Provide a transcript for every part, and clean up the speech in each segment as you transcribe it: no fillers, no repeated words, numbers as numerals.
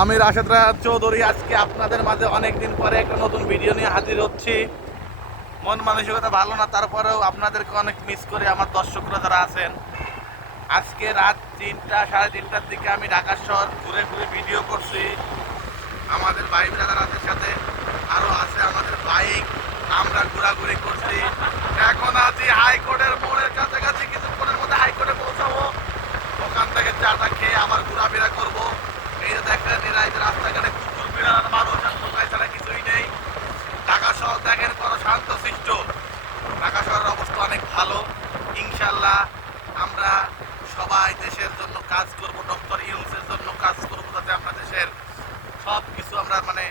আমি রাশেদ রায় চৌধুরী আজকে আপনাদের মাঝে অনেকদিন পরে একটা নতুন ভিডিও নিয়ে হাজির হচ্ছি। মন মানসিকতা ভালো না, তারপরেও আপনাদেরকে অনেক মিস করে আমার দর্শকরা যারা আছেন। আজকে রাত 3টা সাড়ে 3টার দিকে আমি ঢাকা শহর ঘুরে ঘুরে ভিডিও করছি আমাদের ভাই ব্রাদারদের সাথে, আরও আছে আমাদের বাইক, আমরা ঘোরাঘুরি করছি। এখন আছি হাইকোর্টের মোড়ের কাছাকাছি, কিছুক্ষণের মধ্যে হাইকোর্টে পৌঁছাবো। ওখান থেকে চাটা খেয়ে আবার ঘোরাফেরা করবো। এই যে দেখেন এরা এই যে রাস্তাঘাটে কুকুর বিড়াল মানুষ আর টোকায় ছাড়া কিছুই নেই। ঢাকা শহর দেখেন কত শান্ত শিষ্ট। ঢাকা শহরের অবস্থা অনেক ভালো। ইনশাল্লাহ আমরা সবাই দেশের জন্য কাজ করব, ডক্টর ইউনূসের জন্য কাজ করবো, যাতে আমরা দেশের সব কিছু আমরা মানে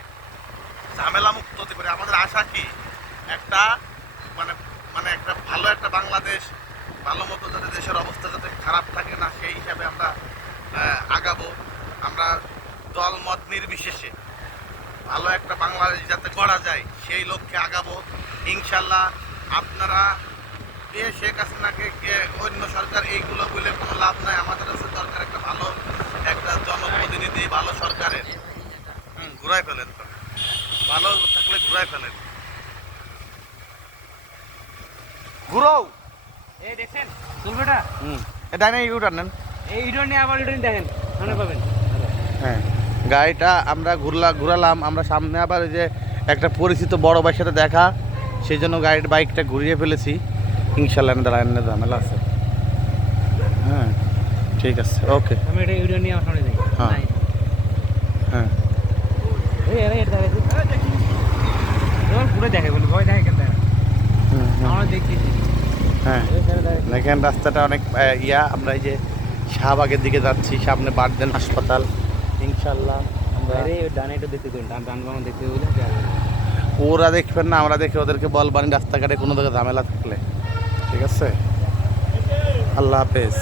ঝামেলা মুক্ত হতে পারি। আমাদের আশা কি একটা মানে মানে একটা ভালো একটা বাংলাদেশ, ভালো মতো যাতে দেশের অবস্থা যাতে খারাপ থাকে না, সেই হিসাবে আমরা আগাবো। আমরা দল মত নির্বিশেষে ভালো একটা বাংলাদেশ যাতে গড়া যায় সেই লক্ষ্যে আগাবো ইনশাল্লাহ। আপনারা শেখ হাসিনাকে অন্য সরকার এইগুলো বলে কোনো লাভ নাই। আমাদের কাছে দরকার একটা ভালো একটা জনপ্রতিনিধি, ভালো সরকারের। ঘুরাই ফেলেন তো, ভালো থাকলে ঘুরাই ফেলেন, ঘুরাও। এই দেখেন চলবেটা এটা না ইউটার নেন, এই ভিডিও নিয়ে আবার ভিডিও দেখেন মনে পাবেন। হ্যাঁ গাড়িটা আমরা ঘুরালাম, আমরা সামনে আবার ওই যে একটা পরিচিত বড় ভাইয়ের সাথে দেখা, সেই জন্য বাইকটা ঘুরিয়ে ফেলেছি। ইনশাল্লাহ দাঁড়ায় ঝামেলা আছে। হ্যাঁ ঠিক আছে, ওকে। আমি এটা ভিডিও নিয়ে আমার সামনে যাই। হ্যাঁ হ্যাঁ এই আরে এটা দেখি যখন পুরো দেখে বলি ভয় দেখে কেন আমরা দেখতেছি। হ্যাঁ দেখেন রাস্তাটা অনেক আমরা এই যে শাহবাগের দিকে যাচ্ছি, সামনে বারদেন হাসপাতাল। ইনশাল্লাহ আমরা ডানে একটু দেখতে দিন, ডান বাম দেখতে বলে ওরা দেখবেন না, আমরা দেখে ওদেরকে বলবানি রাস্তাঘাটে কোনো জায়গায় ঝামেলা থাকলে। ঠিক আছে, আল্লাহ হাফেজ।